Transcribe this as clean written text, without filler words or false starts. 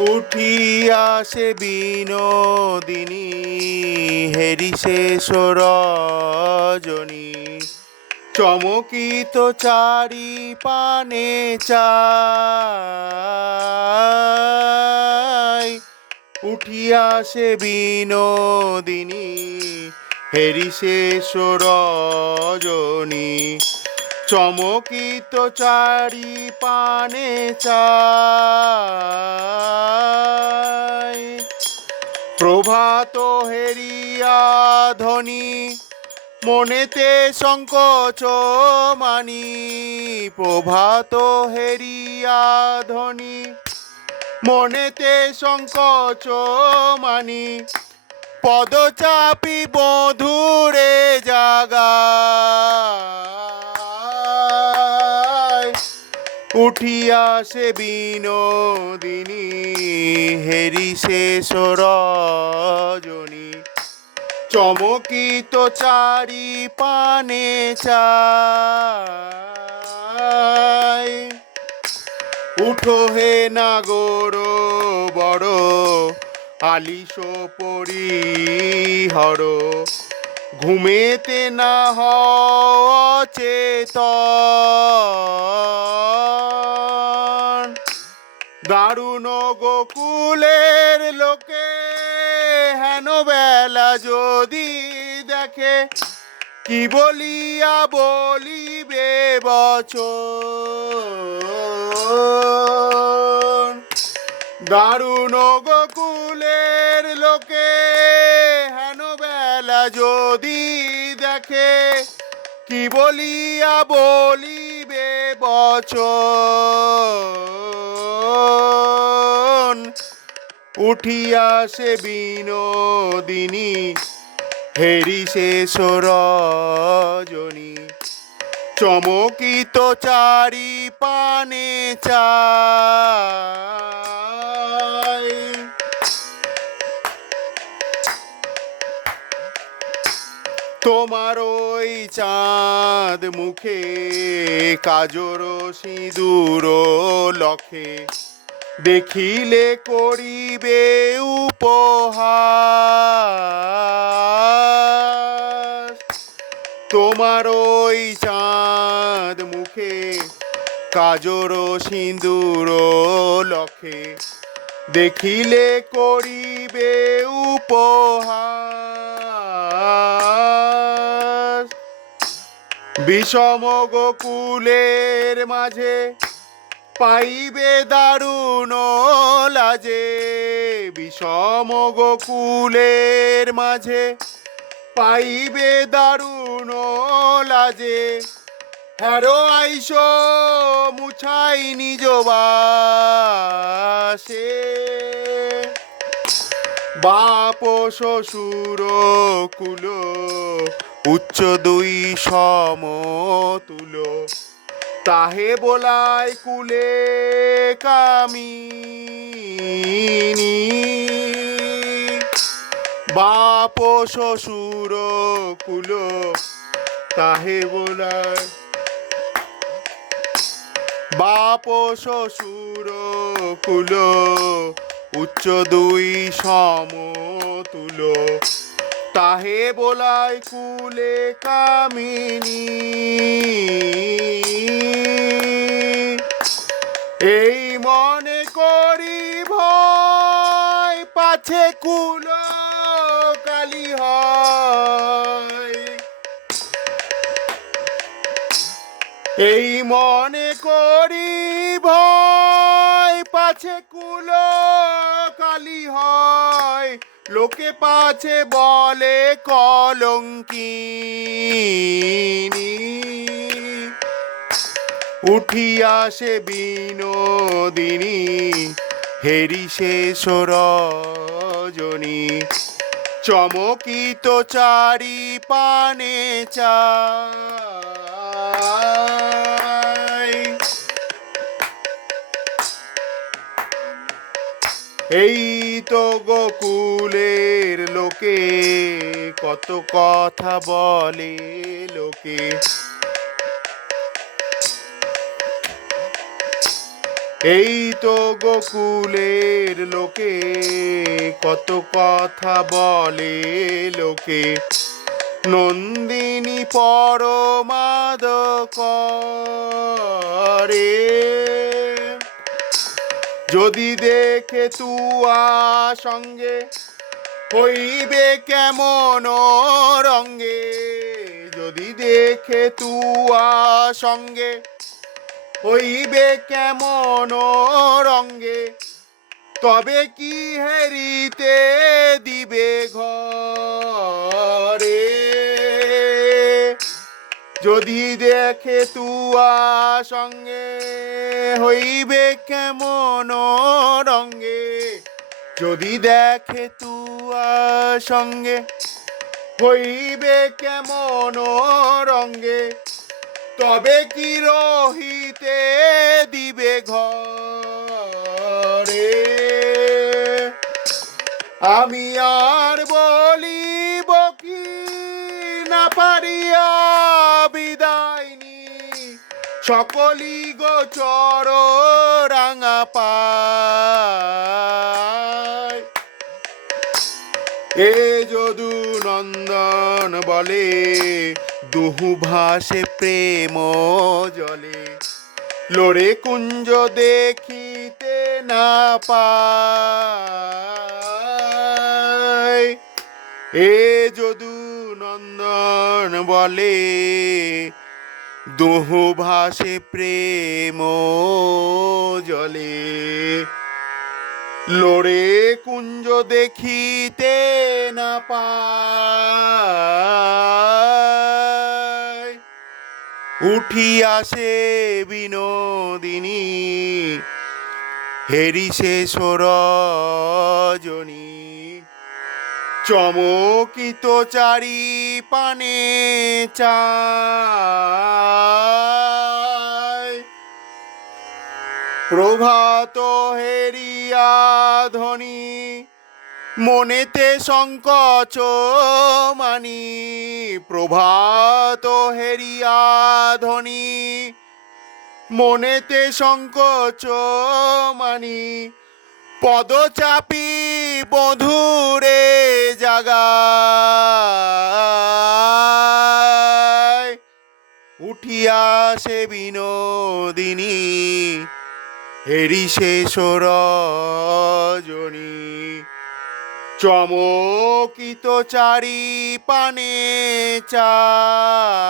উঠিয়া সে বিনোদিনী হেরিশেষ রজনী চমকিত চারি পানে চাই উঠিয়া সে বিনোদিনী হেরিশেষ রজনী চমকিত চারি পানে চাই প্রভাত হেরিয়া ধ্বনি মনেতে সংকোচ মানি প্রভাত হেরিয়া ধ্বনি মনেতে সংকোচ মানি পদচাপি বধূরে জাগায় উঠিয়া সে বিনোদিনী হেরিশেষ রজনী চমকিত চারি পানে চাই উঠো হে নাগর বড় আলিশ পরিহর ঘুমেতে না চেতন দারুণ গোকুলের লোকে হেন বেলা যদি দেখে কি বলিয়া বলিবে বচন দারুণ গোকুলের লোকে হেন বেলা যদি দেখে কি বলিয়া বলিবে বচন উঠিয়া সে বিনোদিনী হেরিশেষ রজনী চমকিত চারি পানে চাই তোমার ওই চাঁদ মুখে কাজর সিঁদুর লখে দেখিলে করিবে উপহাস তোমার ওই চাঁদ মুখে কাজর সিঁদুর লখে দেখিলে করিবে উপহাস বিষম গোকুলের মাঝে পাইবে দারুণ লাজে বিষম গোকুলের মাঝে পাইবে দারুণ লাজে হ্যারো আইস মুছাই নিজ বাসে বাপ শ্বশুর কুল উচ্চ দুই সমতুল তাহে বোলায় কুলে কামিনী বাপ শ্বশুর কুল তাহে বোলায় বাপ শ্বশুর কুল উচ্চ দুই সমতুল তাহে বোলায় কুলে কামিনী এই মনে করি ভয় পাছে কুল কালি হয় এই মনে করি ভয় পাছে কুল কালি হয় লোকে পাছে বলে কলঙ্কিনী উঠিয়া সে বিনোদিনী হেরিশেষ রজনী চমকিত চারি পানে চাই এই তো গোকুলের লোকে কত কথা বলে লোকে এই তো গোকুলের লোকে কত কথা বলে লোকে, নন্দিনী পরমাদকরে। যদি দেখে তুয়া সঙ্গে হইবে কেমন রঙ্গে, যদি দেখে তুয়া সঙ্গে হইবে কেমন রঙ্গে, তবে কি হেরিতে দিবে ঘরে। যদি দেখে তুয়া সঙ্গে হইবে কেমন রঙ্গে, যদি দেখে তুয়া সঙ্গে হইবে কেমন রঙ্গে, তবে কি রহিতে দিবে ঘরে। আমি আর বলিব কি না পারিয়া বিদায় নি, সকলি গোচর রাঙা পায়। এ যদু নন্দন বলে দুহু ভাসে প্রেম জলে, লোরে কুঞ্জ দেখিতে না পায়। এ যদু নন্দন বলে দুহু ভাসে প্রেম জলে, লোরে কুঞ্জ দেখিতে না পায়। উঠিয়াছে বিনোদিনী হেরিছে সরজনী, চমকিত চারি পানে চায়। প্রভাত হেরিয়া ধ্বনি মনেতে সংকোচ মানি, প্রভাত হেরিয়া ধ্বনি মনেতে সংকোচ মানি, পদচাপি বধূরে জাগায়। উঠিয়া সে বিনোদিনী হেরিছে সরজনী, চমকিত চারি পানে চায়।